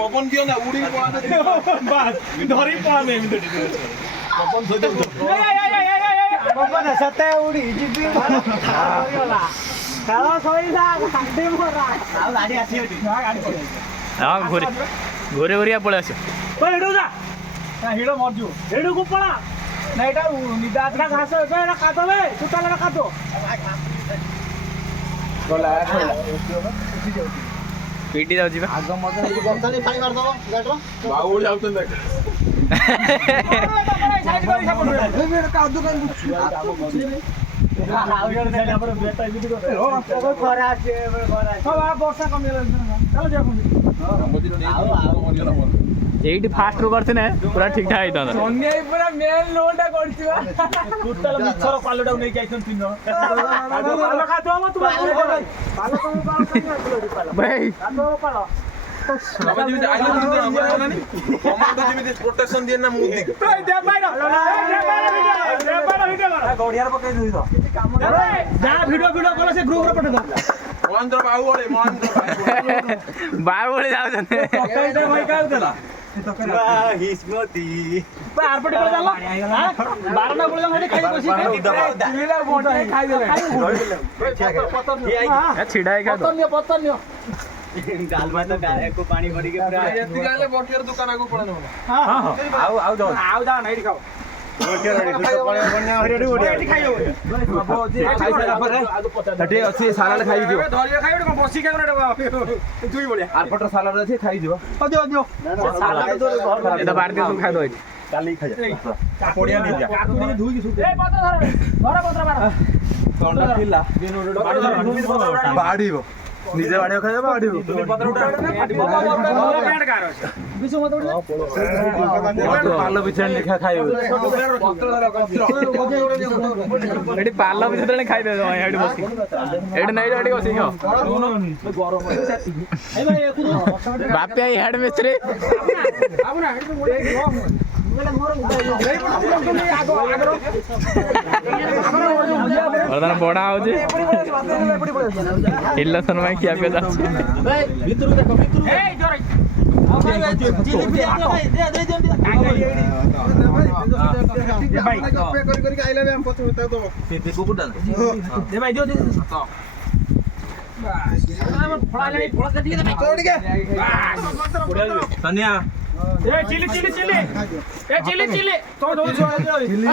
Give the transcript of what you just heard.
ପବନ ଦିଅ ନା ଉଡି ବାସ୍ ଧରି ପଳାମେ ଏମିତି ପବନ ସହିତ ପବନ ସତେ ଉଡି ଯିବି ଖେଳ ସଇଲା ଗାଡି ମରା ଆଉ ଗାଡି ଆସିବ ହଁ ଘୁରେ ଘୁରିଆ ପଳେଇ ଆସିବ ହିଡୁ ଯା ହିଡ ମରିଯିବ ହିଡୁକୁ ପଳା ନା ଏଇଟା ନିଦା ଘାସ ଏଇଟା କାଦବେ ଟୋଟାଲ କାଦ ପିଟି ଯାଉଛି ବା ଆଗ ମଜା ପାଣି ମାରିଦବ ଗାଡିର ବାବୁ ଯାଉଛନ୍ତି ବର୍ଷା କମିଗଲା এইটি ফাস্ট ରୁ କରିଥିଲେ ପୁରା ଠିକ ଠାକ ହେଇଥାନ୍ତା ପୁରା ମେନ୍ ଲୋନଟା କରିଥିବା ଟୋଟାଲ ମିଛର ପାଲଟାକୁ ନେଇକି ଆଇଛନ୍ତି ତିନି ଜଣ ପାଲ ଖାଦବ ମ ତୁମ ପାଲ ତମ ପାଲ ଭାଇ ପାଲ ତମେ ଯେମିତି ଆଇଲ ଯେମିତି ଆମର ହେଲାନି କମାଣ୍ଡୋ ଯେମିତି ପ୍ରୋଟେକ୍ସନ ଦିଏ ନା ମୁଦି ଗଡିଆର ପକେଇ ଦେଇ ତ ଯାହା ଭିଡିଓ କଲ ସେ ଗ୍ରୁପରେ ପଠେଇ ଦବ ମହେନ୍ଦ୍ର ବାହୁବଳି ବାହୁବଳି ଯାଉଛନ୍ତି ଭାଇ କାହାକୁ ଦେଲା ହିସ୍ମତି ଆରପଟେ করে জানলা বারোটা বলে যাও খাই বসি খাইদেলে ଛିଡା ହେଇ ଖାଇଦ ପତର ନିଅ ଗାଲମା ତ ଗାୟକୁ ପାଣି ଭରିକି ପୁରା ଏତିକି ଆଇଲେ ବଟିଆର ଦୋକାନ ଆଗକୁ ପଳେଇବ ଆଉ ଯାଅ ନା ଏଇଠି ଖାଅ ସେଠି ଅଛି ସାଲାଡ ଖାଇଯିବ ଧରିବେ ଖାଇବେ କଣ ବସି ଖାଇବେ ଦୁଇ ଭଳିଆ ଆରପଟର ସାଲାଡ ଅଛି ଖାଇଯିବ ଦିଅ ଏଟା ବାହାରି ତୁ ଖାଇଦ ଏଠି କାଲି ଖାଇଯା ପଡିଆ ନେଇଯା ଧୁଇକି ସୁଟେ ଏ ପତ୍ର ଧର ପତ୍ର ବାଡ ଥଣ୍ଡା ଥିଲା ବାଢିବ ନିଜେ ବାଢିବ ଖାଇବ ବାଢିବ ପତ୍ର ଉଠା ପ୍ୟାଣ୍ଟ କାର ଅଛି ବିଷ ମତ ଉଠା ପାଲ ବିଛାଣି ଲେଖା ଖାଇବ ଏଠି ପାଲ ବି ସେତେବେଳେ ଖାଇଦେ ଏଠି ବସି ଏଠି ନେଇ ଏଠି ବସି ଖାଅ ବାପି ଆଇ ହେଡ ମିସ୍ତ୍ରୀ ବର୍ତ୍ତମାନ ବଢା ହଉଛି ଇଲେକ୍ସନ ପାଇଁ ଖିଆ ପିଆ ଚାଲିଛି ଚିଲି